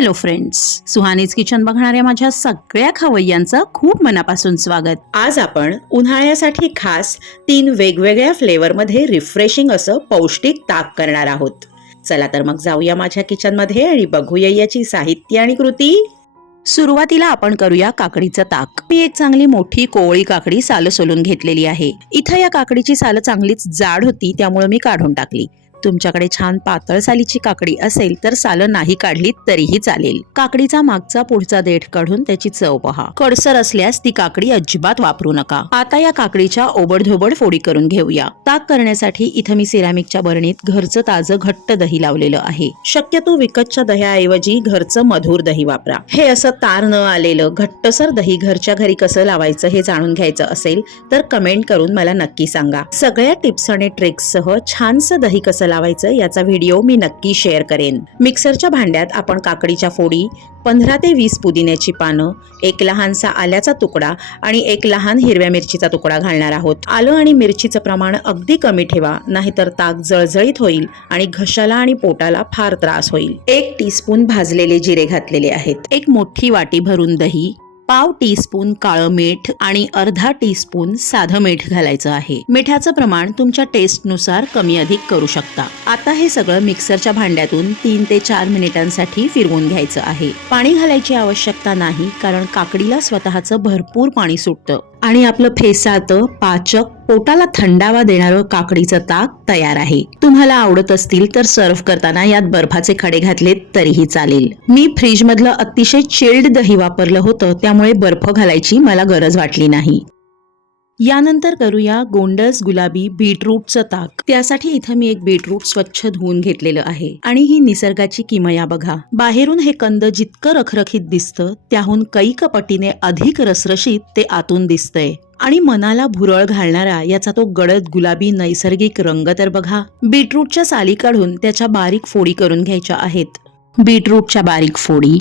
Hello friends Suhani's kitchen बघणाऱ्या माझ्या सगळ्या खवय्यांचं खूप मनापासून स्वागत. आज आपण उन्हाळ्यासाठी खास तीन वेगवेगळ्या फ्लेवरमध्ये रिफ्रेशिंग असं पौष्टिक ताक करणार आहोत. चला तर मग जाऊया माझ्या किचनमध्ये आणि बघूया याची साहित्य आणि कृती. सुरुवातीला आपण करूया काकडीचं ताक. मी एक चांगली मोठी कोवळी काकडी सालं सोलून घेतलेली आहे. इथं या काकडीची सालं चांगलीच जाड होती त्यामुळे मी काढून टाकली. तुमच्याकडे छान पातळ सालीची काकडी असेल तर सालं नाही काढली तरीही चालेल. काकडीचा मागचा पुढचा देठ काढून त्याची चव पहा. कडसर असल्यास ती काकडी अजिबात वापरू नका. आता या काकडीच्या ओबडधोबड फोडी करून घेऊया. ताक करण्यासाठी इथं मी सिरामिकच्या बरणीत घरचं ताजं घट्ट दही लावलेलं आहे. शक्यतो विकतच्या दह्याऐवजी घरचं मधुर दही वापरा. हे असं तार न आलेलं घट्टसर दही घरच्या घरी कसं लावायचं हे जाणून घ्यायचं असेल तर कमेंट करून मला नक्की सांगा. सगळ्या टिप्स आणि ट्रिक्स सह छानसं दही कसं लावायचं याचा व्हिडिओ मी नक्की शेअर करेन. मिक्सरच्या भांड्यात आपण काकडीच्या फोडी पंधरा ते वीस पुदिन्याची पानं एक लहानसा आल्याचा तुकडा आणि एक लहान हिरव्या मिरचीचा तुकडा घालणार आहोत. आलं आणि मिरचीचं प्रमाण अगदी कमी ठेवा नाहीतर ताक जळजळीत होईल आणि घशाला आणि पोटाला फार त्रास होईल. एक टीस्पून भाजलेले जिरे घातलेले आहेत. एक मोठी वाटी भरून दही पाव टीस्पून काळं मीठ आणि अर्धा टीस्पून साधं मीठ घालायचं आहे. मिठाचं प्रमाण तुमच्या टेस्टनुसार कमी अधिक करू शकता. आता हे सगळं मिक्सरच्या भांड्यातून तीन ते चार मिनिटांसाठी फिरवून घ्यायचं आहे. पाणी घालायची आवश्यकता नाही कारण काकडीला स्वतःचं भरपूर पाणी सुटतं. आणि आपलं फेसातं पाचक पोटाला थंडावा देणारं काकडीचं ताक तयार आहे. तुम्हाला आवडत असतील तर सर्व्ह करताना यात बर्फाचे खडे घातले तरीही चालेल. मी फ्रीजमधलं अतिशय चिल्ड दही वापरलं होतं त्यामुळे बर्फ घालायची मला गरज वाटली नाही. यानंतर करूया गोंडस गुलाबी बीटरूटचं ताक. त्यासाठी इथं मी एक बीटरूट स्वच्छ धुवून घेतलेलं आहे. आणि ही निसर्गाची किमया बघा. बाहेरून हे कंद जितकं रखरखीत दिसतं त्याहून कैक पटीने अधिक रसरशीत ते आतून दिसतंय. आणि मनाला भुरळ घालणारा याचा तो गडद गुलाबी नैसर्गिक रंग तर बघा. बीटरूटच्या साली काढून त्याच्या बारीक फोडी करून घ्यायच्या आहेत. बीटरूटच्या बारीक फोडी.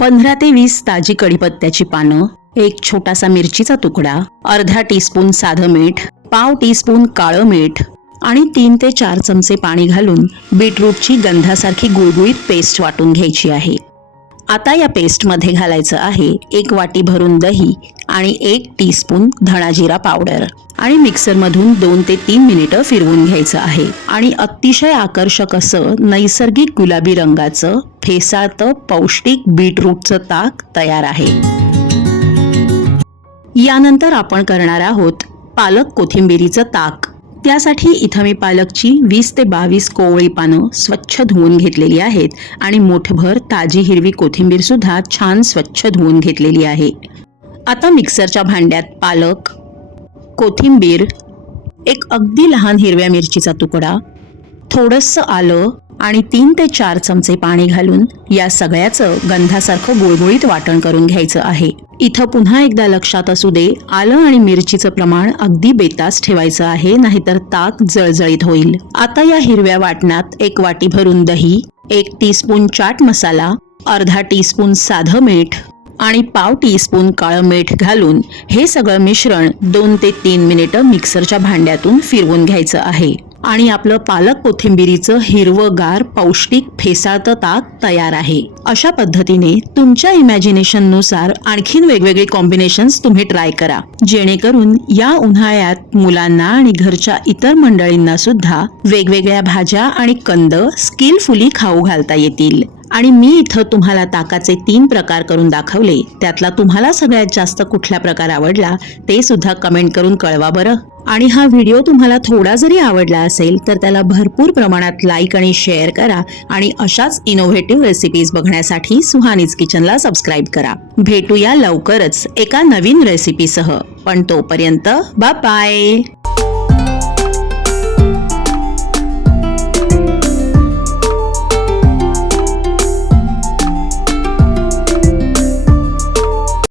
पंधरा ते वीस ताजी कडीपत्त्याची पानं. एक छोटासा मिरचीचा तुकडा अर्धा टीस्पून साधं मीठ पाव टीस्पून काळं मीठ आणि तीन ते चार चमचे पाणी घालून बीटरूटची गंधासारखी गुळगुळीत पेस्ट वाटून घ्यायची आहे. आता या पेस्टमध्ये घालायचं आहे एक वाटी भरून दही आणि एक टीस्पून धणाजिरा पावडर आणि मिक्सरमधून दोन ते तीन मिनिटं फिरवून घ्यायचं आहे. आणि अतिशय आकर्षक असं नैसर्गिक गुलाबी रंगाचं फेसाळतं पौष्टिक बीटरूटचं ताक तयार आहे. यानंतर आपण करणार आहोत पालक कोथिंबिरीचं ताक. त्यासाठी इथं मी पालकची वीस ते बावीस कोवळी पानं स्वच्छ धुवून घेतलेली आहेत आणि मोठभर ताजी हिरवी कोथिंबीरसुद्धा छान स्वच्छ धुवून घेतलेली आहे. आता मिक्सरच्या भांड्यात पालक कोथिंबीर एक अगदी लहान हिरव्या मिरचीचा तुकडा थोडंसं आलं आणि तीन ते चार चमचे पाणी घालून या सगळ्याचं गंधासारखं गुळगुळीत वाटण करून घ्यायचं आहे. इथं पुन्हा एकदा लक्षात असू दे आलं आणि मिरचीचं प्रमाण अगदी बेतास ठेवायचं आहे नाहीतर ताक जळजळीत होईल. आता या हिरव्या वाटणात एक वाटी भरून दही एक टीस्पून चाट मसाला अर्धा टीस्पून साधं मीठ आणि पाव टीस्पून काळं मीठ घालून हे सगळं मिश्रण दोन ते तीन मिनिटं मिक्सरच्या भांड्यातून फिरवून घ्यायचं आहे. आणि आपलं पालक कोथिंबिरीचं हिरवंगार पौष्टिक फेसाळतं ताक तयार आहे. अशा पद्धतीने तुमच्या इमॅजिनेशननुसार आणखीन वेगवेगळे कॉम्बिनेशन्स तुम्ही ट्राय करा. जेणेकरून या उन्हाळ्यात मुलांना आणि घरच्या इतर मंडळींना सुद्धा वेगवेगळ्या भाज्या आणि कंद स्किलफुली खाऊ घालता येतील. आणि मी इथं तुम्हाला ताकाचे तीन प्रकार करून दाखवले. त्यातला तुम्हाला सगळ्यात जास्त कुठला प्रकार आवडला ते सुद्धा कमेंट करून कळवा बरं. आणि हा व्हिडिओ तुम्हाला थोडा जरी आवडला असेल तर त्याला भरपूर प्रमाणात लाईक आणि शेअर करा आणि अशाच इनोव्हेटिव्ह रेसिपीज बघण्यासाठी सुहानीज किचनला सबस्क्राईब करा. भेटूया लवकरच एका नवीन रेसिपीसह पण तोपर्यंत बाय